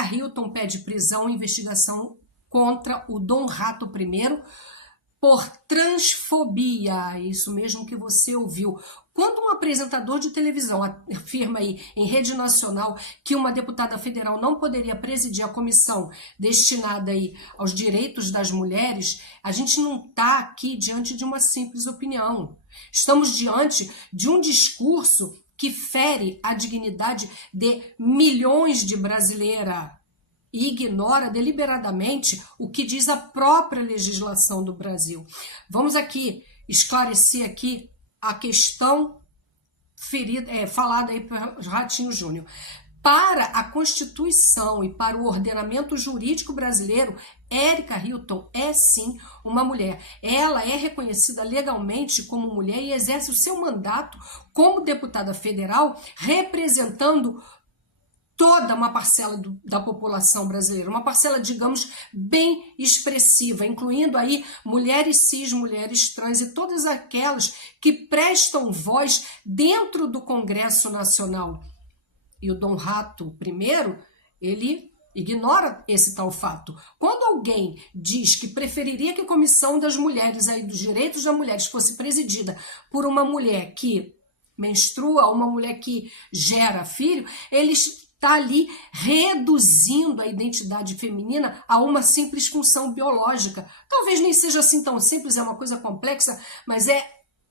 Érica Hilton pede prisão e investigação contra o Dom Rato I por transfobia, isso mesmo que você ouviu. Quando um apresentador de televisão afirma aí em rede nacional que uma deputada federal não poderia presidir a comissão destinada aí aos direitos das mulheres, a gente não está aqui diante de uma simples opinião. Estamos diante de um discurso que fere a dignidade de milhões de brasileiras e ignora deliberadamente o que diz a própria legislação do Brasil. Vamos aqui esclarecer aqui a questão falada aí por Ratinho Júnior. Para a Constituição e para o ordenamento jurídico brasileiro, Érica Hilton é sim uma mulher. Ela é reconhecida legalmente como mulher e exerce o seu mandato como deputada federal, representando toda uma parcela da população brasileira, uma parcela, digamos, bem expressiva, incluindo aí mulheres cis, mulheres trans e todas aquelas que prestam voz dentro do Congresso Nacional. E o Dom Rato I, ele ignora esse tal fato. Quando alguém diz que preferiria que a Comissão das Mulheres, aí, dos Direitos das Mulheres, fosse presidida por uma mulher que menstrua, uma mulher que gera filho, eles está ali reduzindo a identidade feminina a uma simples função biológica. Talvez nem seja assim tão simples, é uma coisa complexa, mas é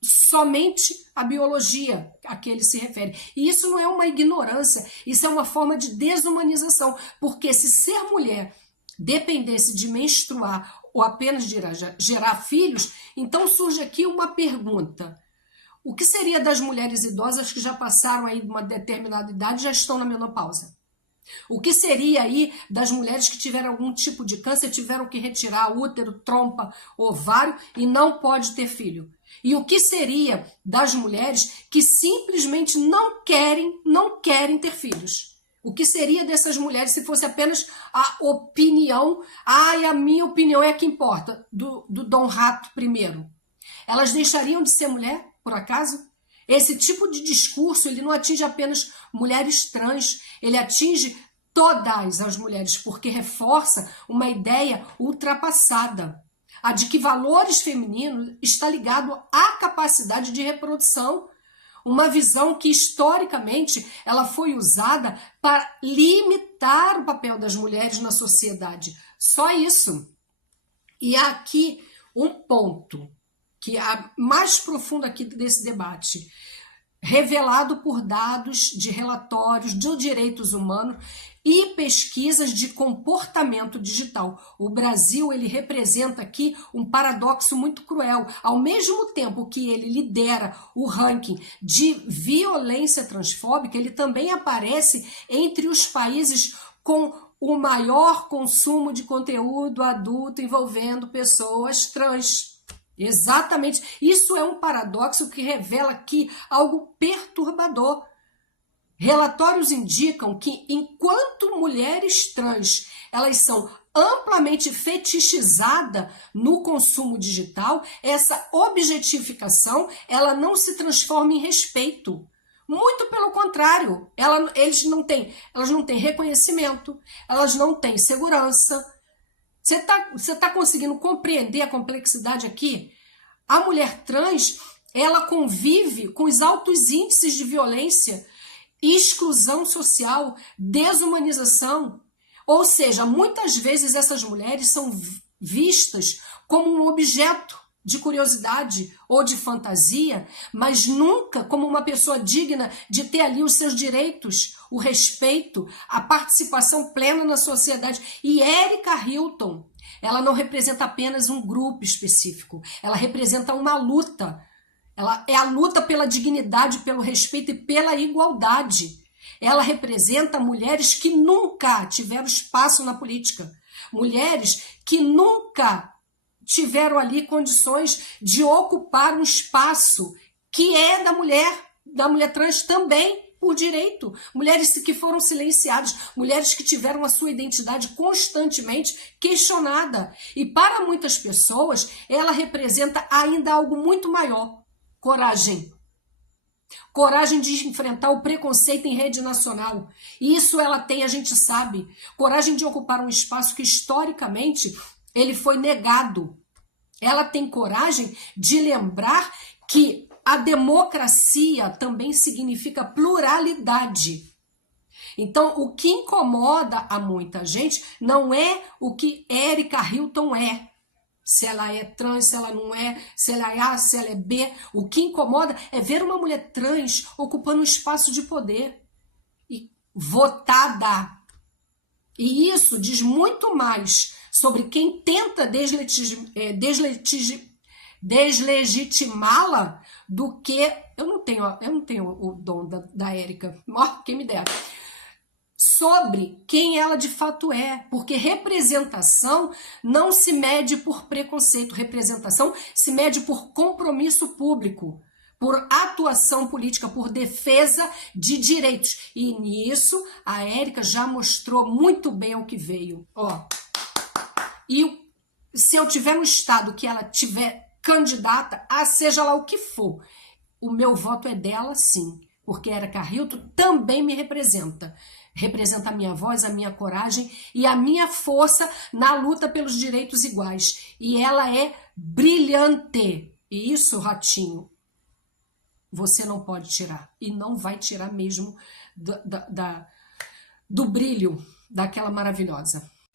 somente a biologia a que ele se refere. E isso não é uma ignorância, isso é uma forma de desumanização, porque se ser mulher dependesse de menstruar ou apenas de gerar filhos, então surge aqui uma pergunta. O que seria das mulheres idosas que já passaram aí de uma determinada idade e já estão na menopausa? O que seria aí das mulheres que tiveram algum tipo de câncer, tiveram que retirar útero, trompa, ovário e não pode ter filho? E o que seria das mulheres que simplesmente não querem ter filhos? O que seria dessas mulheres se fosse apenas a opinião, a minha opinião é a que importa, do Dom Rato I? Elas deixariam de ser mulher? Por acaso? Esse tipo de discurso ele não atinge apenas mulheres trans, ele atinge todas as mulheres, porque reforça uma ideia ultrapassada, a de que valores femininos está ligado à capacidade de reprodução, uma visão que historicamente ela foi usada para limitar o papel das mulheres na sociedade. Só isso. E há aqui um ponto que é mais profundo aqui desse debate, revelado por dados de relatórios de direitos humanos e pesquisas de comportamento digital. O Brasil ele representa aqui um paradoxo muito cruel. Ao mesmo tempo que ele lidera o ranking de violência transfóbica, ele também aparece entre os países com o maior consumo de conteúdo adulto envolvendo pessoas trans. Exatamente. Isso é um paradoxo que revela aqui algo perturbador. Relatórios indicam que enquanto mulheres trans elas são amplamente fetichizadas no consumo digital, essa objetificação ela não se transforma em respeito. Muito pelo contrário, elas não têm reconhecimento, elas não têm segurança. Você tá conseguindo compreender a complexidade aqui? A mulher trans, ela convive com os altos índices de violência, exclusão social, desumanização. Ou seja, muitas vezes essas mulheres são vistas como um objeto de curiosidade ou de fantasia, mas nunca como uma pessoa digna de ter ali os seus direitos, o respeito, a participação plena na sociedade. E Érica Hilton, ela não representa apenas um grupo específico, ela representa uma luta. Ela é a luta pela dignidade, pelo respeito e pela igualdade. Ela representa mulheres que nunca tiveram espaço na política, mulheres que nunca tiveram ali condições de ocupar um espaço que é da mulher trans também por direito. Mulheres que foram silenciadas, mulheres que tiveram a sua identidade constantemente questionada. E para muitas pessoas, ela representa ainda algo muito maior: coragem. Coragem de enfrentar o preconceito em rede nacional. Isso ela tem, a gente sabe. Coragem de ocupar um espaço que historicamente ele foi negado. Ela tem coragem de lembrar que a democracia também significa pluralidade. Então, o que incomoda a muita gente não é o que Erika Hilton é. Se ela é trans, se ela não é, se ela é A, se ela é B. O que incomoda é ver uma mulher trans ocupando um espaço de poder e votada. E isso diz muito mais sobre quem tenta deslegitimá-la do que... Eu não tenho o dom da Érica, quem me dera. Sobre quem ela de fato é, porque representação não se mede por preconceito, representação se mede por compromisso público, por atuação política, por defesa de direitos. E nisso a Érica já mostrou muito bem o que veio. Ó. E se eu tiver no estado que ela tiver candidata a seja lá o que for, o meu voto é dela sim, porque Erika Hilton também me representa. Representa a minha voz, a minha coragem e a minha força na luta pelos direitos iguais. E ela é brilhante. E isso, Ratinho, você não pode tirar. E não vai tirar mesmo do brilho daquela maravilhosa.